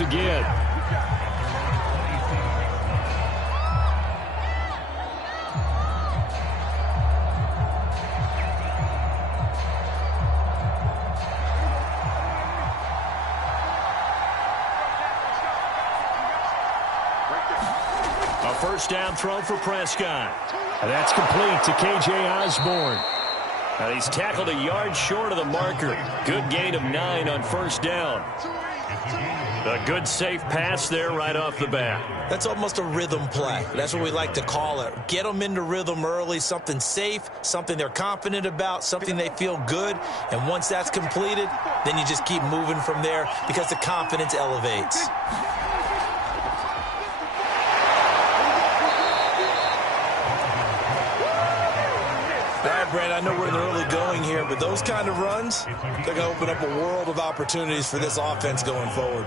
again. A first down throw for Prescott. And that's complete to K.J. Osborne. Now he's tackled a yard short of the marker. Good gain of 9 on first down. A good safe pass there right off the bat. That's almost a rhythm play. That's what we like to call it. Get them into rhythm early, something safe, something they're confident about, something they feel good. And once that's completed, then you just keep moving from there because the confidence elevates. All right, Brad, I know we're in the early going here, but those kind of runs, they're going to open up a world of opportunities for this offense going forward.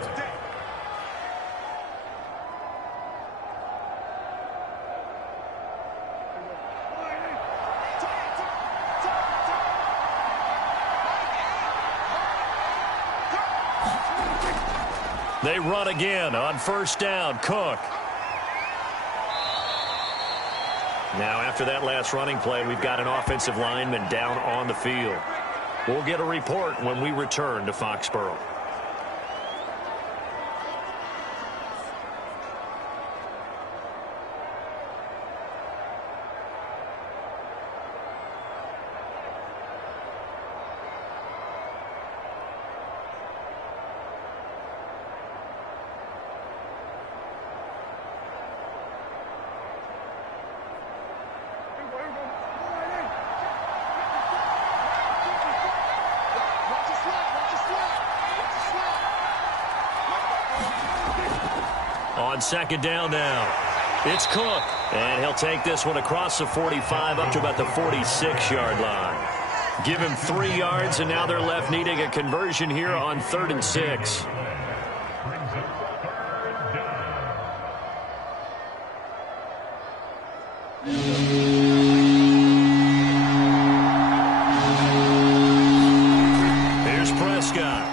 They run again on first down. Cook. Now, after that last running play, we've got an offensive lineman down on the field. We'll get a report when we return to Foxborough. On second down now, it's Cook. And he'll take this one across the 45 up to about the 46-yard line. Give him 3 yards, and now they're left needing a conversion here on 3rd and 6. Here's Prescott.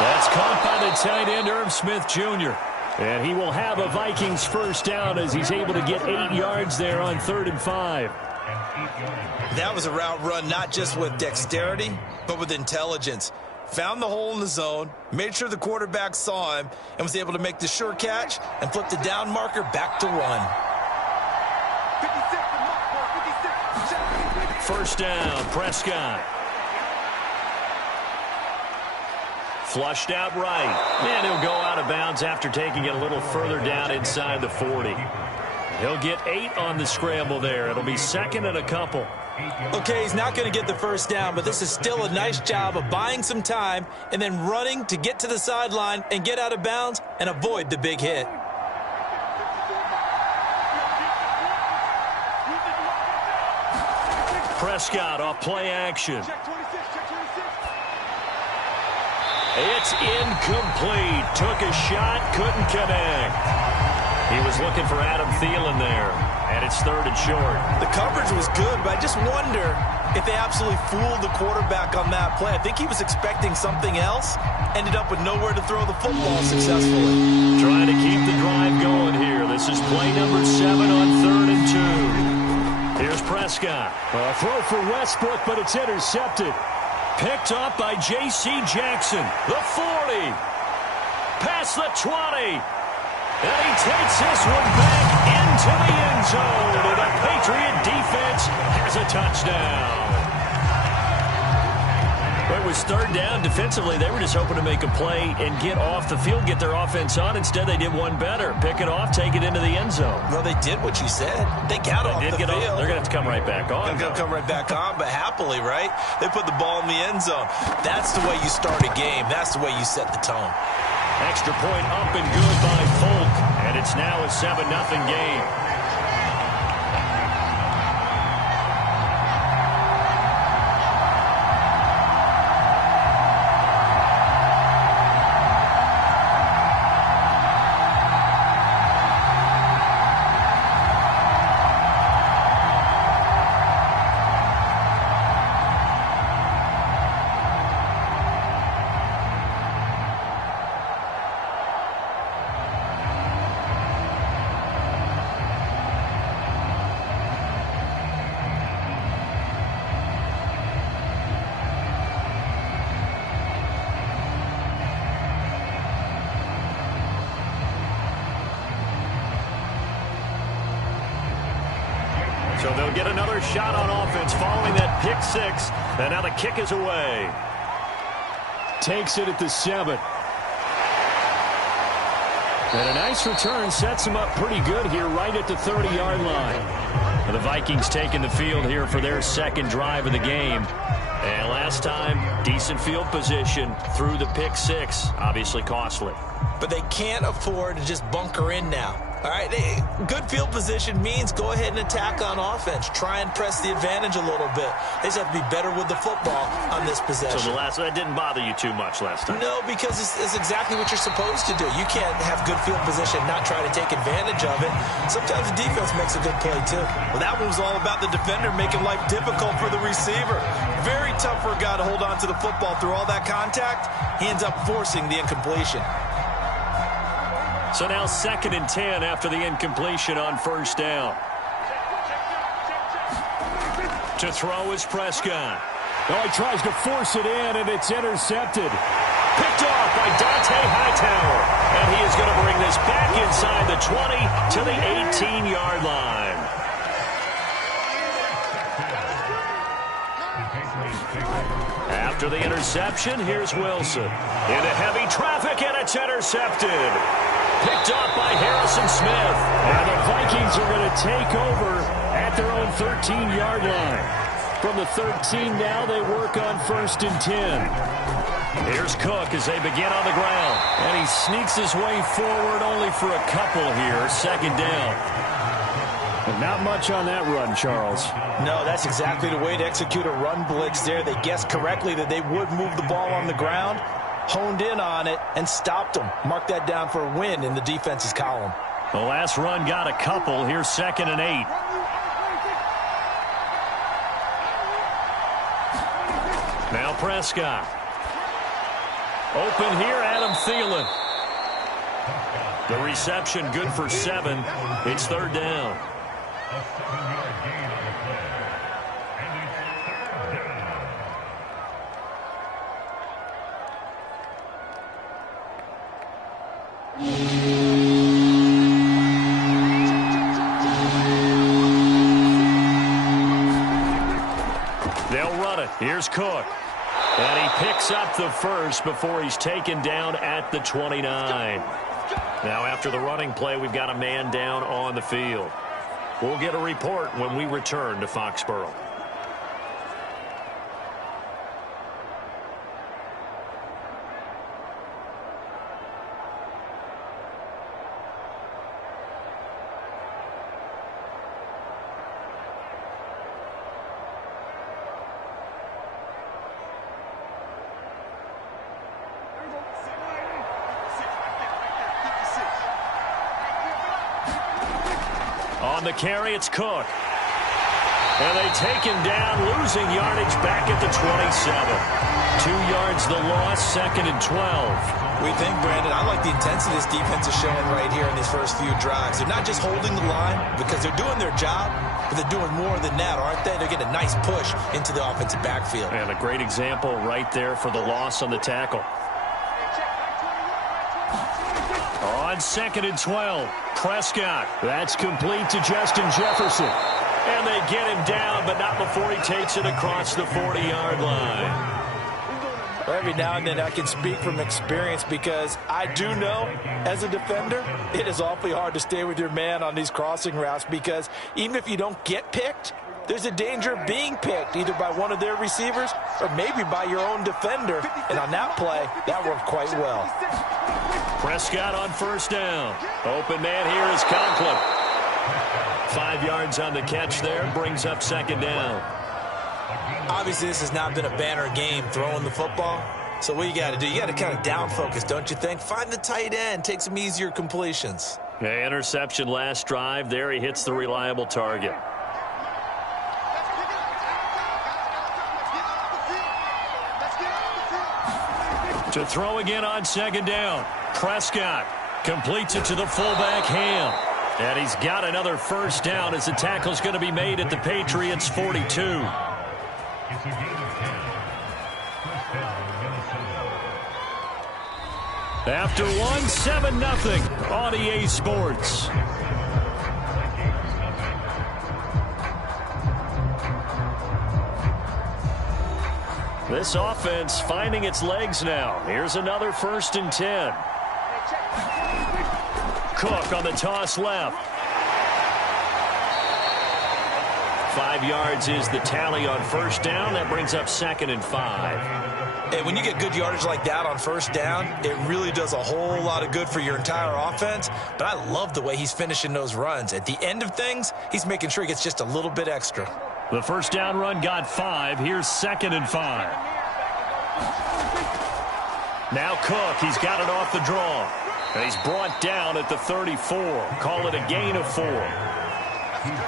That's caught by the tight end, Irv Smith Jr. And he will have a Vikings first down as he's able to get 8 yards there on 3rd and 5. That was a route run not just with dexterity, but with intelligence. Found the hole in the zone, made sure the quarterback saw him, and was able to make the sure catch and flip the down marker back to run. First down, Prescott. Flushed out right. And he'll go out of bounds after taking it a little further down inside the 40. He'll get 8 on the scramble there. It'll be 2nd and a couple. Okay, he's not going to get the first down, but this is still a nice job of buying some time and then running to get to the sideline and get out of bounds and avoid the big hit. Prescott off play action. It's incomplete. Took a shot, couldn't connect. He was looking for Adam Thielen there, and it's 3rd and short. The coverage was good, but I just wonder if they absolutely fooled the quarterback on that play. I think he was expecting something else, ended up with nowhere to throw the football successfully. Trying to keep the drive going here. This is play number 7 on 3rd and 2. Here's Prescott. A throw for Westbrook, but it's intercepted. Picked up by J.C. Jackson. The 40. Past the 20. And he takes this one back into the end zone. And the Patriot defense has a touchdown. It was 3rd down. Defensively, they were just hoping to make a play and get off the field, get their offense on. Instead, they did one better. Pick it off, take it into the end zone. Well, they did what you said. They got off the field. They're going to have to come right back on. They're going to come right back on, but happily, right? They put the ball in the end zone. That's the way you start a game. That's the way you set the tone. Extra point up and good by Folk, and it's now a 7-0 game. So they'll get another shot on offense following that pick six. And now the kick is away. Takes it at the 7. And a nice return sets them up pretty good here right at the 30-yard line. The Vikings taking the field here for their second drive of the game. And last time, decent field position through the pick six. Obviously costly. But they can't afford to just bunker in now. All right, good field position means go ahead and attack on offense. Try and press the advantage a little bit. They just have to be better with the football on this possession. So that didn't bother you too much last time? No, because it's exactly what you're supposed to do. You can't have good field position and not try to take advantage of it. Sometimes the defense makes a good play, too. Well, that one was all about the defender making life difficult for the receiver. Very tough for a guy to hold on to the football through all that contact. He ends up forcing the incompletion. So now 2nd and 10 after the incompletion on first down. To throw is Prescott. Oh, he tries to force it in, and it's intercepted. Picked off by Dante Hightower. And he is going to bring this back inside the 20 to the 18-yard line. After the interception, here's Wilson. Into heavy traffic, and it's intercepted. Picked up by Harrison Smith. And the Vikings are going to take over at their own 13-yard line. From the 13 now, they work on 1st and 10. Here's Cook as they begin on the ground. And he sneaks his way forward only for a couple here. 2nd down. But not much on that run, Charles. No, that's exactly the way to execute a run blitz there. They guessed correctly that they would move the ball on the ground. Honed in on it and stopped them. Mark that down for a win in the defense's column. The last run got a couple. Here's 2nd and 8. Now Prescott. Open here, Adam Thielen. The reception good for 7. It's 3rd down. They'll run it. Here's Cook. And he picks up the first before he's taken down at the 29. Now after the running play, we've got a man down on the field. We'll get a report when we return to Foxborough. On the carry, it's Cook. And they take him down, losing yardage back at the 27. 2 yards the loss, 2nd and 12. We think, Brandon, I like the intensity this defense is showing right here in these first few drives. They're not just holding the line because they're doing their job, but they're doing more than that, aren't they? They're getting a nice push into the offensive backfield. And a great example right there for the loss on the tackle. On 2nd and 12, Prescott. That's complete to Justin Jefferson. And they get him down, but not before he takes it across the 40-yard line. Every now and then I can speak from experience because I do know, as a defender, it is awfully hard to stay with your man on these crossing routes because even if you don't get picked, there's a danger of being picked either by one of their receivers or maybe by your own defender. And on that play, that worked quite well. Prescott on 1st down. Open man here is Conklin. 5 yards on the catch there, brings up 2nd down. Obviously, this has not been a banner game throwing the football. So what you got to do, you got to kind of down focus, don't you think? Find the tight end, take some easier completions. Okay, interception last drive. There he hits the reliable target. To throw again on 2nd down. Prescott completes it to the fullback, Ham. And he's got another 1st down as the tackle's going to be made at the Patriots' 42. After one, 7-0 on EA Sports. This offense finding its legs now. Here's another 1st and 10. Cook on the toss left. 5 yards is the tally on 1st down. That brings up 2nd and 5. And when you get good yardage like that on 1st down, it really does a whole lot of good for your entire offense. But I love the way he's finishing those runs. At the end of things, he's making sure he gets just a little bit extra. The 1st down run got 5. Here's 2nd and 5. Now Cook, he's got it off the draw. And he's brought down at the 34. Call it a gain of 4.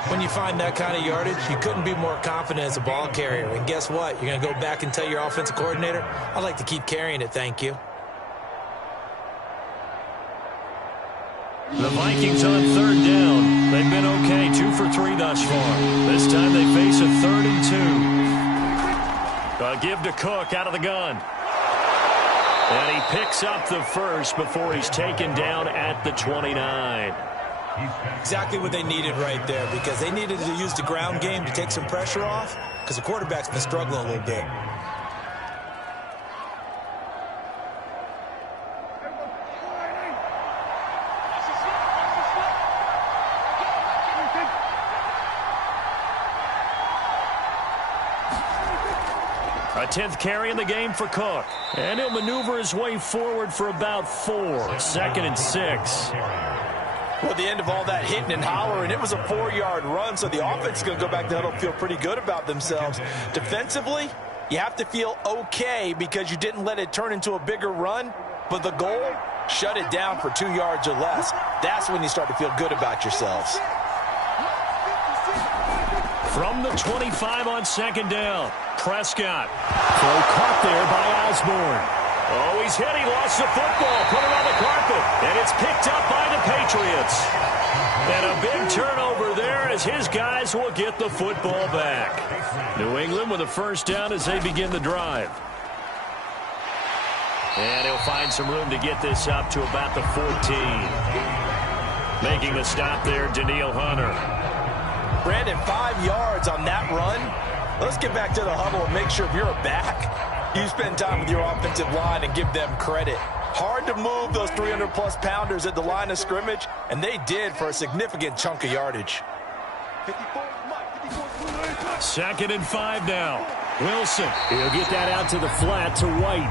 When you find that kind of yardage, you couldn't be more confident as a ball carrier. And guess what? You're going to go back and tell your offensive coordinator, I'd like to keep carrying it, thank you. The Vikings on 3rd down. They've been okay, 2 for 3 thus far. This time they face a 3rd and 2. A give to Cook out of the gun. And he picks up the 1st before he's taken down at the 29. Exactly what they needed right there, because they needed to use the ground game to take some pressure off, because the quarterback's been struggling a little bit. A 10th carry in the game for Cook. And he'll maneuver his way forward for about 4. 2nd and 6. Well, at the end of all that hitting and hollering, it was a 4-yard run, so the offense is going to go back to huddle and feel pretty good about themselves. Defensively, you have to feel okay because you didn't let it turn into a bigger run, but the goal, shut it down for 2 yards or less. That's when you start to feel good about yourselves. From the 25 on 2nd down, Prescott. Throw caught there by Osborne. Oh, he's hit. He lost the football. Put it on the carpet. And it's picked up by the Patriots. And a big turnover there as his guys will get the football back. New England with a 1st down as they begin the drive. And he'll find some room to get this up to about the 14. Making the stop there, Daniil Hunter. Brandon, 5 yards on that run. Let's get back to the huddle and make sure if you're a back, you spend time with your offensive line and give them credit. Hard to move those 300-plus pounders at the line of scrimmage, and they did for a significant chunk of yardage. 2nd and 5 now. Wilson, he'll get that out to the flat to White.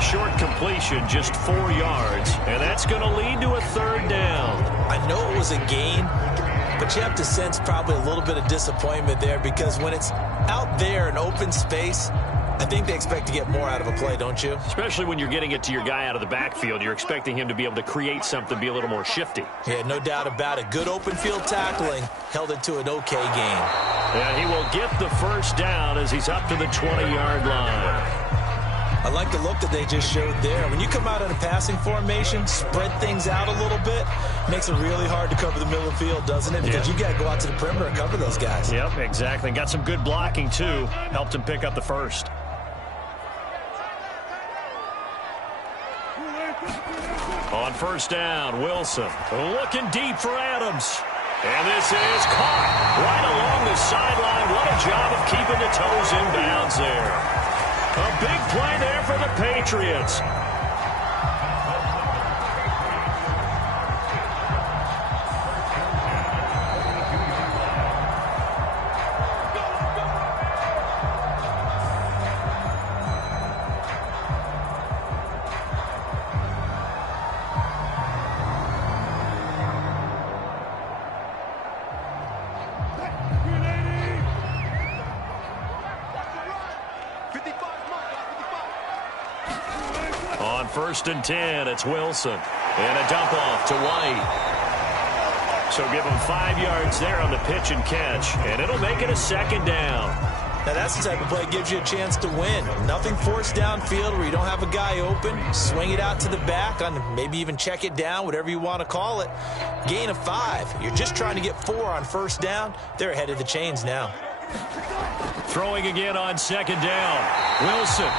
Short completion, just 4 yards, and that's going to lead to a 3rd down. I know it was a gain, but you have to sense probably a little bit of disappointment there, because when it's out there in open space, I think they expect to get more out of a play, don't you? Especially when you're getting it to your guy out of the backfield. You're expecting him to be able to create something, be a little more shifty. Yeah, no doubt about it. Good open field tackling held it to an okay game. And he will get the 1st down as he's up to the 20-yard line. I like the look that they just showed there. When you come out in a passing formation, spread things out a little bit, makes it really hard to cover the middle of the field, doesn't it? Because you got to go out to the perimeter and cover those guys. Yep, exactly. Got some good blocking, too. Helped him pick up the 1st. On 1st down, Wilson looking deep for Adams. And this is caught right along the sideline. What a job of keeping the toes in bounds there. A big play there for the Patriots. On 1st and 10, it's Wilson. And a dump off to White. So give him 5 yards there on the pitch and catch. And it'll make it a 2nd down. Now that's the type of play that gives you a chance to win. Nothing forced downfield where you don't have a guy open. Swing it out to the back, maybe even check it down, whatever you want to call it. Gain of 5. You're just trying to get 4 on 1st down. They're ahead of the chains now. Throwing again on 2nd down. Wilson.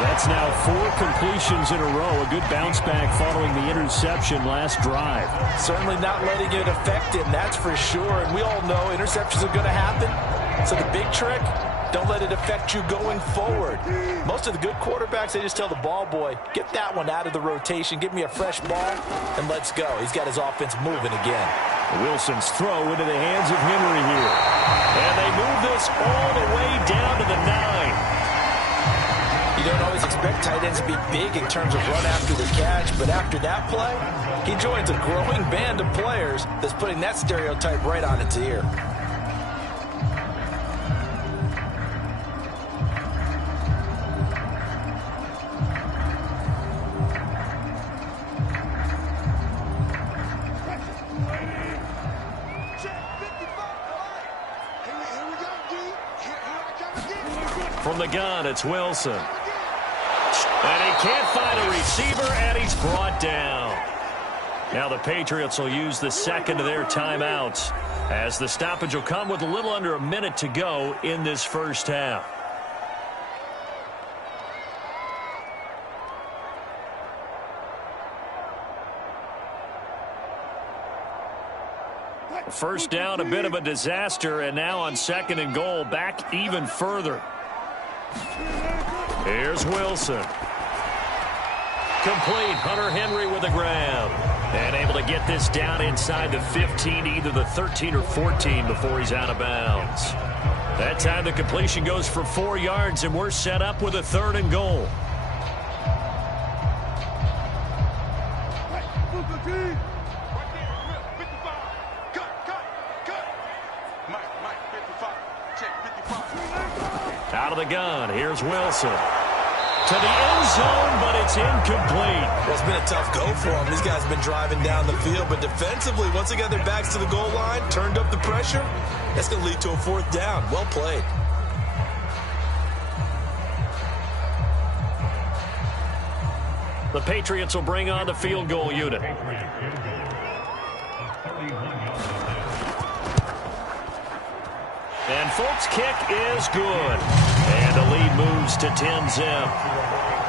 That's now 4 completions in a row. A good bounce back following the interception last drive. Certainly not letting it affect him, that's for sure. And we all know interceptions are going to happen. So the big trick, don't let it affect you going forward. Most of the good quarterbacks, they just tell the ball boy, get that one out of the rotation, give me a fresh ball, and let's go. He's got his offense moving again. Wilson's throw into the hands of Henry here. And they move this all the way down to the 9. You don't always expect tight ends to be big in terms of run after the catch, but after that play, he joins a growing band of players that's putting that stereotype right on its ear. From the gun, it's Wilson. And he can't find a receiver, and he's brought down. Now the Patriots will use the second of their timeouts, as the stoppage will come with a little under a minute to go in this first half. First down, a bit of a disaster, and now on second and goal, back even further. Here's Wilson. Complete. Hunter Henry with a grab. And able to get this down inside the 15, either the 13 or 14 before he's out of bounds. That time the completion goes for 4 yards, and we're set up with a third and goal. Out of the gun, here's Wilson. To the end zone, but it's incomplete. Well, it's been a tough go for him. These guys have been driving down the field, but defensively, once they got their backs to the goal line, turned up the pressure, that's going to lead to a fourth down. Well played. The Patriots will bring on the field goal unit. And Folks' kick is good. And the lead moves to 10-zip.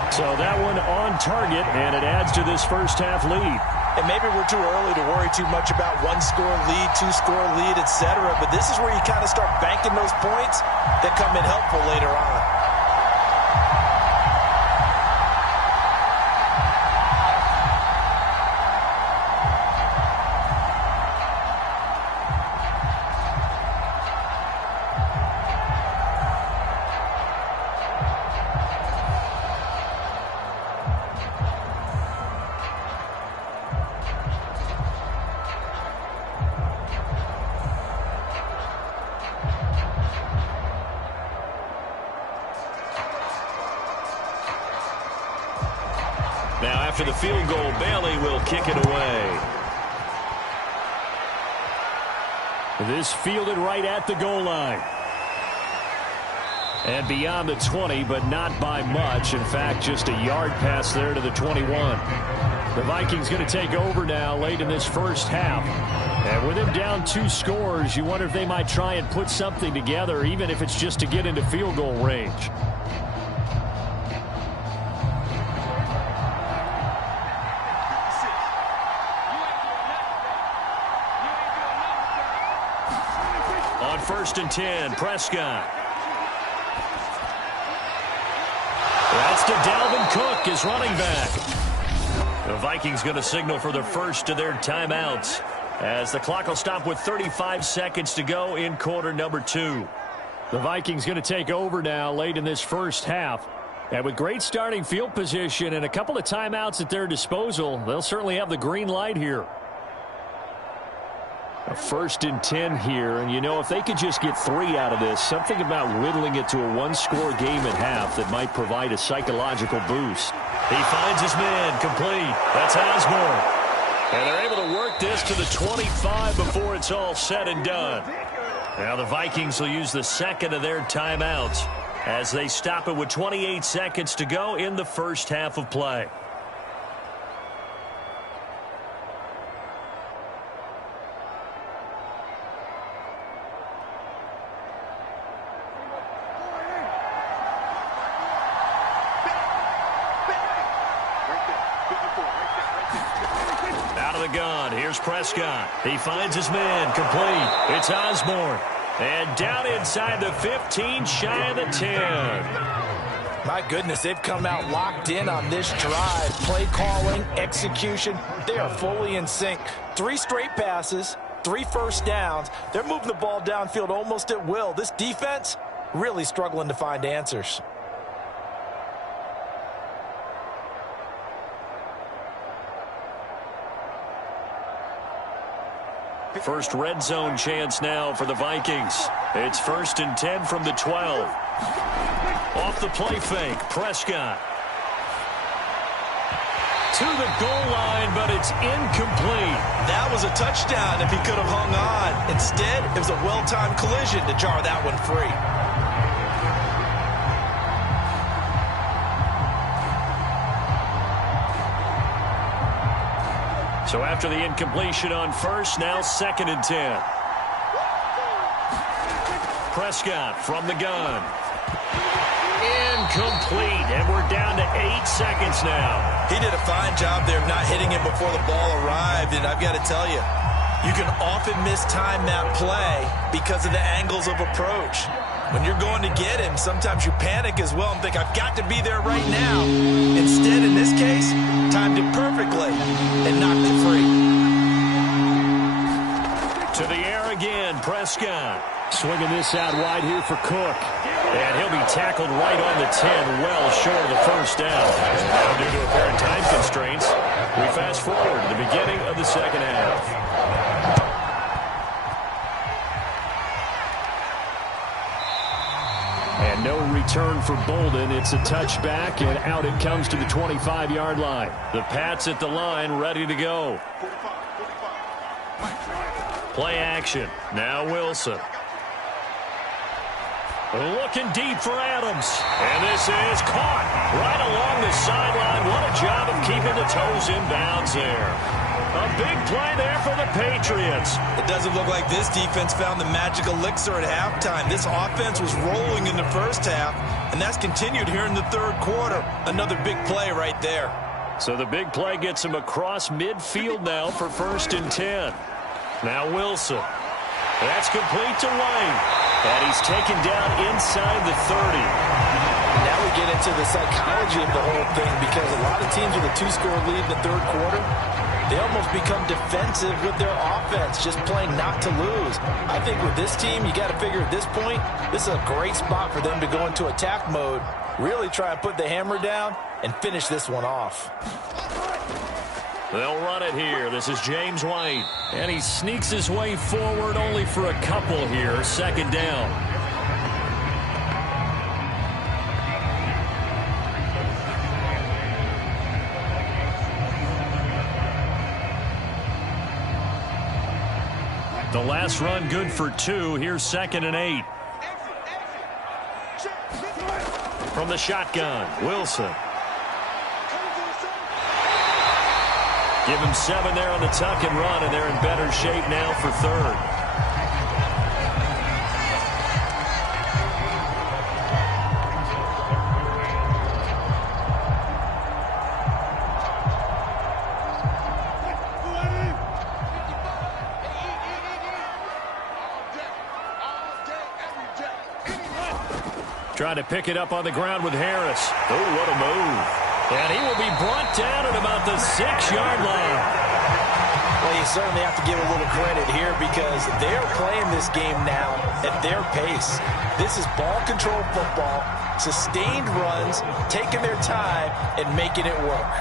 So that one on target, and it adds to this first half lead. And maybe we're too early to worry too much about one-score lead, two-score lead, etc. But this is where you kind of start banking those points that come in helpful later on. Now after the field goal, Bailey will kick it away. This fielded right at the goal line. And beyond the 20, but not by much. In fact, just a yard pass there to the 21. The Vikings going to take over now late in this first half. And with them down 2 scores, you wonder if they might try and put something together, even if it's just to get into field goal range. On 1st and 10, Prescott. That's to Dalvin Cook, his running back. The Vikings going to signal for the first of their timeouts, as the clock will stop with 35 seconds to go in quarter number 2. The Vikings going to take over now late in this first half. And with great starting field position and a couple of timeouts at their disposal, they'll certainly have the green light here. A 1st and 10 here, and you know, if they could just get 3 out of this, something about whittling it to a 1-score game at half that might provide a psychological boost. He finds his man, complete. That's Osborne. And they're able to work this to the 25 before it's all said and done. Now the Vikings will use the second of their timeouts as they stop it with 28 seconds to go in the first half of play. Out of the gun, here's Prescott. He finds his man, complete. It's Osborne. And down inside the 15, shy of the 10. My goodness, they've come out locked in on this drive. Play calling, execution, they are fully in sync. 3 straight passes, 3 first downs. They're moving the ball downfield almost at will. This defense really struggling to find answers. First red zone chance now for the Vikings. It's 1st and 10 from the 12. Off the play fake, Prescott. To the goal line, but it's incomplete. That was a touchdown if he could have hung on. Instead, it was a well-timed collision to jar that one free. So after the incompletion on first, now 2nd and 10. Prescott from the gun. Incomplete, and we're down to 8 seconds now. He did a fine job there of not hitting it before the ball arrived, and I've got to tell you, you can often mistime that play because of the angles of approach. When you're going to get him, sometimes you panic as well and think, I've got to be there right now. Instead, in this case, timed it perfectly and knocked it free. To the air again, Prescott. Swinging this out wide here for Cook. And he'll be tackled right on the 10, well short of the first down. Now, due to apparent time constraints, we fast forward to the beginning of the second half. And no return for Bolden. It's a touchback, and out it comes to the 25-yard line. The Pats at the line, ready to go. Play action. Now Wilson. Looking deep for Adams. And this is caught right along the sideline. What a job of keeping the toes in bounds there. A big play there for the Patriots. It doesn't look like this defense found the magic elixir at halftime. This offense was rolling in the first half, and that's continued here in the third quarter. Another big play right there. So the big play gets him across midfield now for 1st and 10. Now Wilson. That's complete to Wayne. And he's taken down inside the 30. Now we get into the psychology of the whole thing, because a lot of teams with a 2-score lead in the third quarter, they almost become defensive with their offense, just playing not to lose. I think with this team, you got to figure at this point, this is a great spot for them to go into attack mode, really try and put the hammer down and finish this one off. They'll run it here. This is James White. And he sneaks his way forward only for a couple here. 2nd down. The last run good for 2. Here's 2nd and 8. From the shotgun, Wilson. Give him 7 there on the tuck and run, and they're in better shape now for 3rd. Trying to pick it up on the ground with Harris. Oh, what a move. And he will be brought down at about the 6-yard line. Well, you certainly have to give a little credit here, because they're playing this game now at their pace. This is ball control football, sustained runs, taking their time and making it work.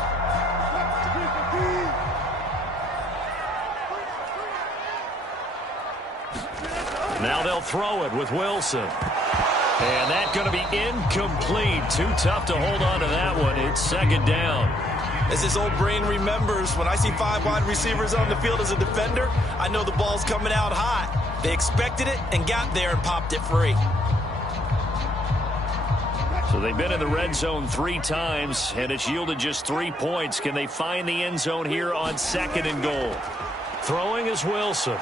Now they'll throw it with Wilson. And that's going to be incomplete. Too tough to hold on to that one. It's 2nd down. As his old brain remembers, when I see 5 wide receivers on the field as a defender, I know the ball's coming out hot. They expected it and got there and popped it free. So they've been in the red zone 3 times, and it's yielded just 3 points. Can they find the end zone here on 2nd and goal? Throwing is Wilson.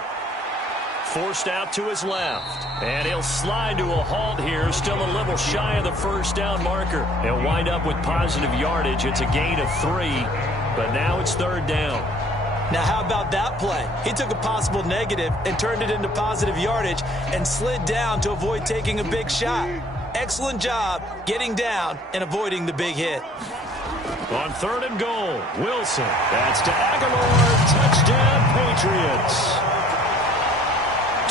Forced out to his left. And he'll slide to a halt here. Still a little shy of the first down marker. He'll wind up with positive yardage. It's a gain of 3. But now it's 3rd down. Now, how about that play? He took a possible negative and turned it into positive yardage and slid down to avoid taking a big shot. Excellent job getting down and avoiding the big hit. On 3rd and goal, Wilson. That's to Aguilar. Touchdown, Patriots.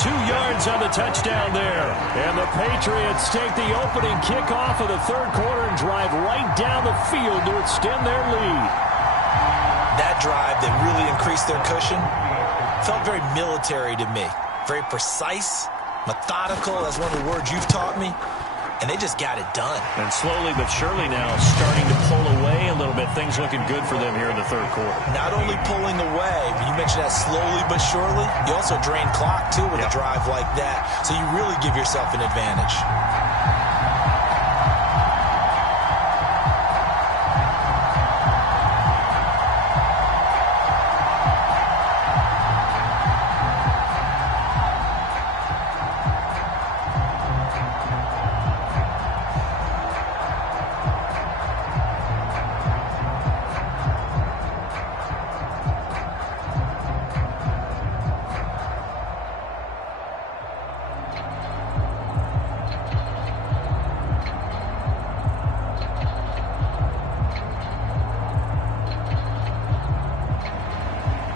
2 yards on the touchdown there. And the Patriots take the opening kickoff of the 3rd quarter and drive right down the field to extend their lead. That drive that really increased their cushion felt very military to me. Very precise, methodical. That's one of the words you've taught me. And they just got it done. And slowly but surely now starting to pull away a little bit. Things looking good for them here in the 3rd quarter. Not only pulling away, but you mentioned that slowly but surely. You also drain clock, too, with a drive like that. So you really give yourself an advantage.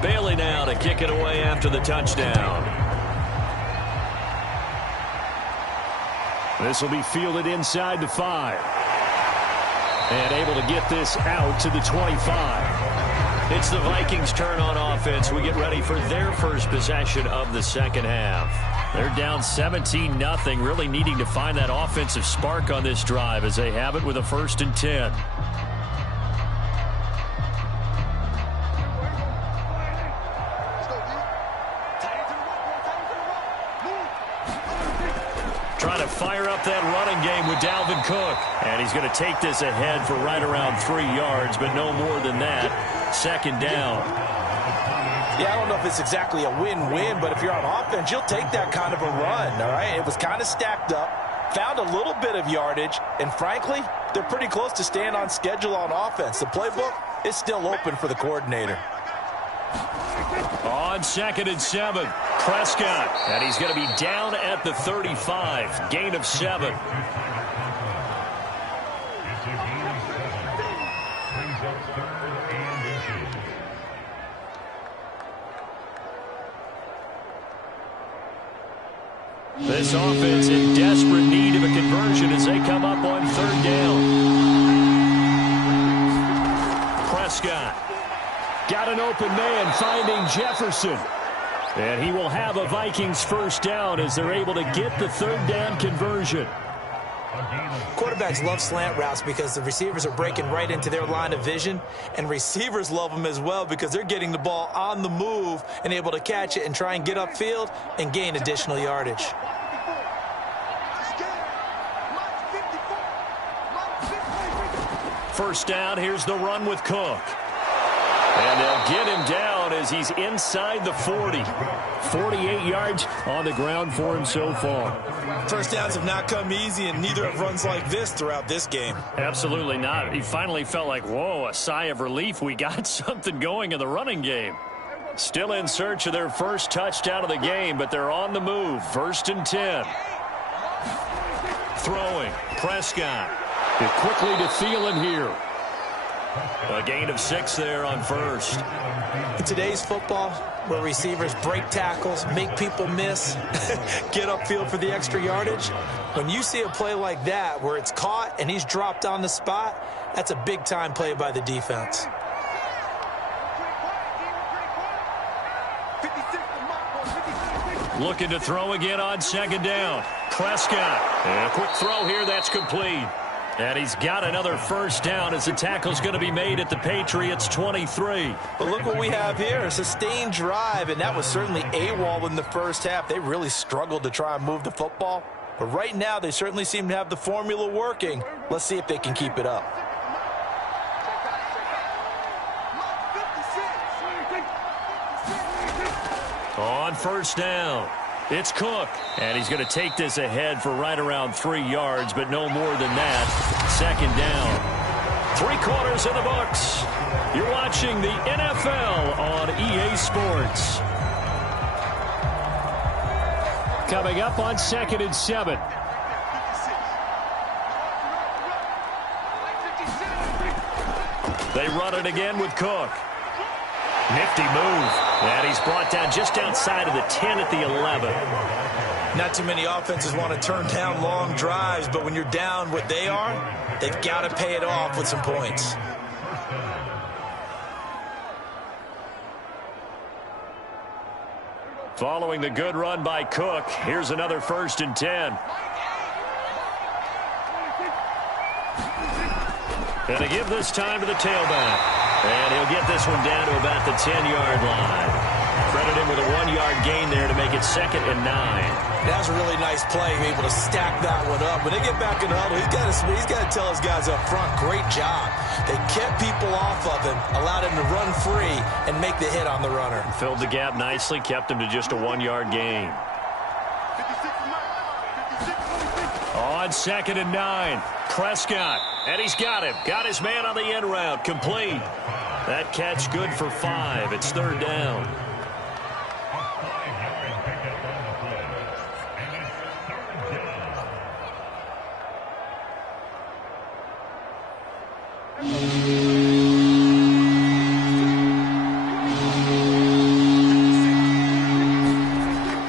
Bailey now to kick it away after the touchdown. This will be fielded inside the 5. And able to get this out to the 25. It's the Vikings' turn on offense. We get ready for their first possession of the 2nd half. They're down 17-0, really needing to find that offensive spark on this drive as they have it with a 1st and 10. Trying to fire up that running game with Dalvin Cook. And he's going to take this ahead for right around 3 yards, but no more than that. 2nd down. Yeah, I don't know if it's exactly a win-win, but if you're on offense, you'll take that kind of a run, all right? It was kind of stacked up, found a little bit of yardage, and frankly, they're pretty close to staying on schedule on offense. The playbook is still open for the coordinator. On 2nd and 7, Prescott. And he's going to be down at the 35. Gain of 7. This offense in desperate need of a conversion as they come up on 3rd down. Prescott. Got an open man finding Jefferson. And he will have a Vikings 1st down as they're able to get the 3rd down conversion. Quarterbacks love slant routes because the receivers are breaking right into their line of vision, and receivers love them as well because they're getting the ball on the move and able to catch it and try and get upfield and gain additional yardage. First down, here's the run with Cook. And they'll get him down as he's inside the 40. 48 yards on the ground for him so far. First downs have not come easy, and neither have runs like this throughout this game. Absolutely not. He finally felt like, whoa, a sigh of relief. We got something going in the running game. Still in search of their first touchdown of the game, but they're on the move. 1st and 10. Throwing. Prescott. It quickly to Thielen here. A gain of 6 there on 1st. In today's football, where receivers break tackles, make people miss, get upfield for the extra yardage, when you see a play like that where it's caught and he's dropped on the spot, that's a big-time play by the defense. Looking to throw again on 2nd down. Prescott. And a quick throw here, that's complete. And he's got another 1st down as the tackle's going to be made at the Patriots 23. But look what we have here, a sustained drive, and that was certainly AWOL in the 1st half. They really struggled to try and move the football. But right now, they certainly seem to have the formula working. Let's see if they can keep it up. On 1st down, it's Cook. And he's going to take this ahead for right around 3 yards, but no more than that. 2nd down. 3 quarters in the books. You're watching the NFL on EA Sports. Coming up on 2nd and 7. They run it again with Cook. Nifty move. And he's brought down just outside of the 10 at the 11. Not too many offenses want to turn down long drives, but when you're down what they are, they've got to pay it off with some points. Following the good run by Cook, here's another 1st and 10. And to give this time to the tailback. And he'll get this one down to about the 10-yard line. Credit him with a 1-yard gain there to make it 2nd and 9. That was a really nice play, able to stack that one up. When they get back in the huddle, he's got to tell his guys up front, great job. They kept people off of him, allowed him to run free and make the hit on the runner. Filled the gap nicely, kept him to just a 1-yard gain. On 2nd and 9, Prescott, and he's got him. Got his man on the end route, complete. That catch good for 5. It's 3rd down.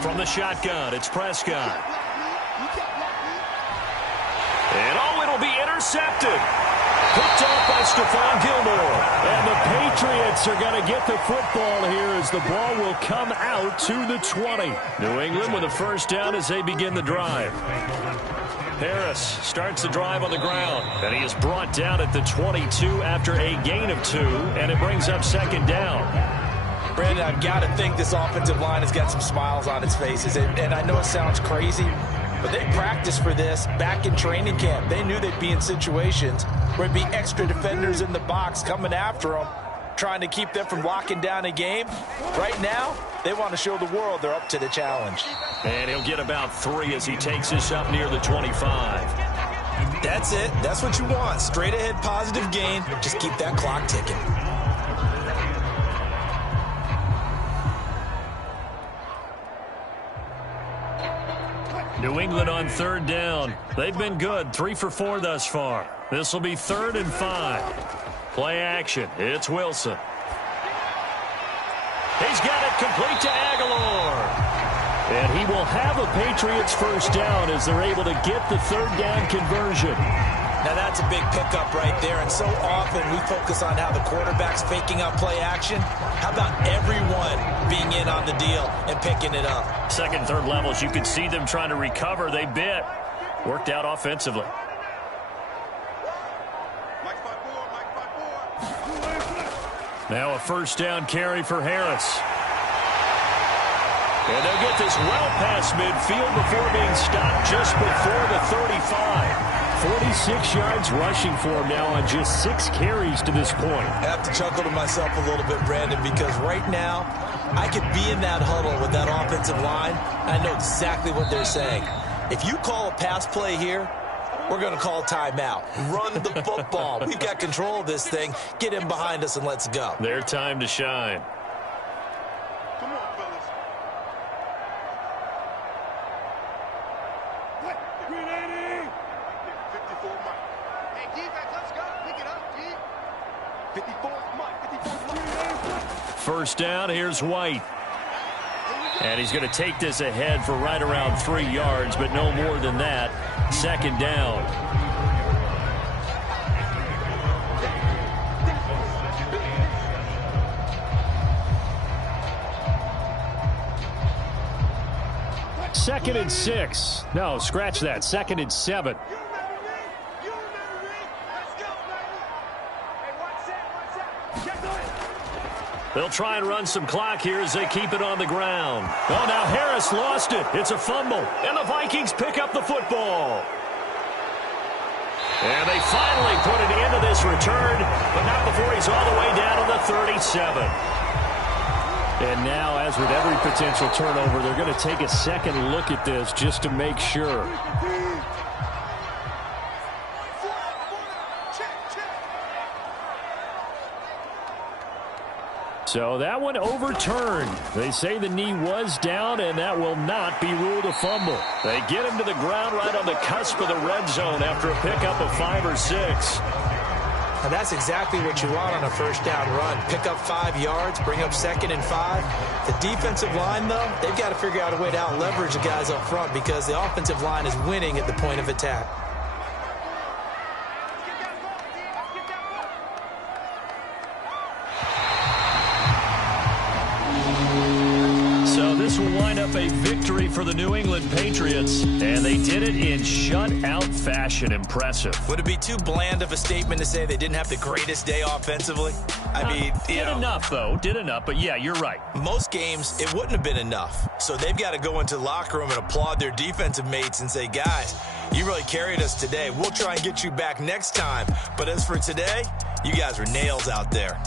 From the shotgun, it's Prescott. And it'll be intercepted. Picked off by Stephon Gilmore. And the Patriots are going to get the football here as the ball will come out to the 20. New England with a 1st down as they begin the drive. Harris starts the drive on the ground. And he is brought down at the 22 after a gain of 2. And it brings up 2nd down. Brandon, I've got to think this offensive line has got some smiles on its faces. And I know it sounds crazy, but they practiced for this back in training camp. They knew they'd be in situations where it'd be extra defenders in the box coming after them, trying to keep them from locking down a game. Right now, they want to show the world they're up to the challenge. And he'll get about 3 as he takes this up near the 25. That's it. That's what you want. Straight ahead positive gain. Just keep that clock ticking. New England on 3rd down. They've been good, 3 for 4 thus far. This will be 3rd and 5. Play action. It's Wilson. He's got it complete to Aguilar. And he will have a Patriots 1st down as they're able to get the 3rd down conversion. Now that's a big pickup right there, and so often we focus on how the quarterback's faking out play action. How about everyone being in on the deal and picking it up? 2nd, 3rd levels, you could see them trying to recover. They bit. Worked out offensively. Now a 1st down carry for Harris. And they'll get this well past midfield before being stopped just before the 35. 46 yards rushing for him now on just 6 carries to this point. I have to chuckle to myself a little bit, Brandon, because right now I could be in that huddle with that offensive line. I know exactly what they're saying. If you call a pass play here, we're going to call timeout. Run the football. We've got control of this thing. Get in behind us and let's go. Their time to shine. First down, here's White. And he's going to take this ahead for right around 3 yards, but no more than that. 2nd down. Second and 6. No, scratch that. 2nd and 7. They'll try and run some clock here as they keep it on the ground. Oh, now Harris lost it. It's a fumble. And the Vikings pick up the football. And they finally put an end to this return, but not before he's all the way down to the 37. And now, as with every potential turnover, they're going to take a second look at this just to make sure. So that one overturned. They say the knee was down, and that will not be ruled a fumble. They get him to the ground right on the cusp of the red zone after a pickup of 5 or 6. And that's exactly what you want on a first down run. Pick up 5 yards, bring up 2nd and 5. The defensive line, though, they've got to figure out a way to out-leverage the guys up front because the offensive line is winning at the point of attack. This will wind up a victory for the New England Patriots, and they did it in shutout fashion. Impressive. Would it be too bland of a statement to say they didn't have the greatest day offensively? I mean, did enough, though. Did enough, but yeah, you're right. Most games, it wouldn't have been enough. So they've got to go into the locker room and applaud their defensive mates and say, guys, you really carried us today. We'll try and get you back next time. But as for today, you guys are nails out there.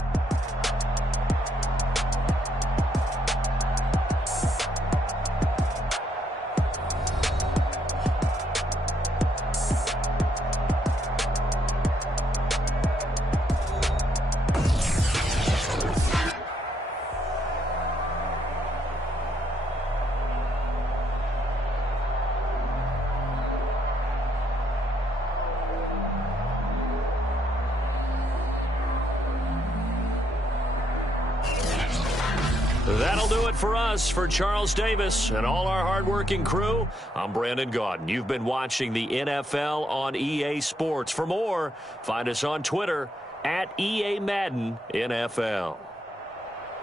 That'll do it for us. For Charles Davis and all our hardworking crew, I'm Brandon Gaudin. You've been watching the NFL on EA Sports. For more, find us on Twitter at EA Madden NFL.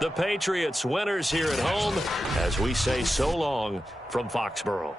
The Patriots winners here at home as we say so long from Foxborough.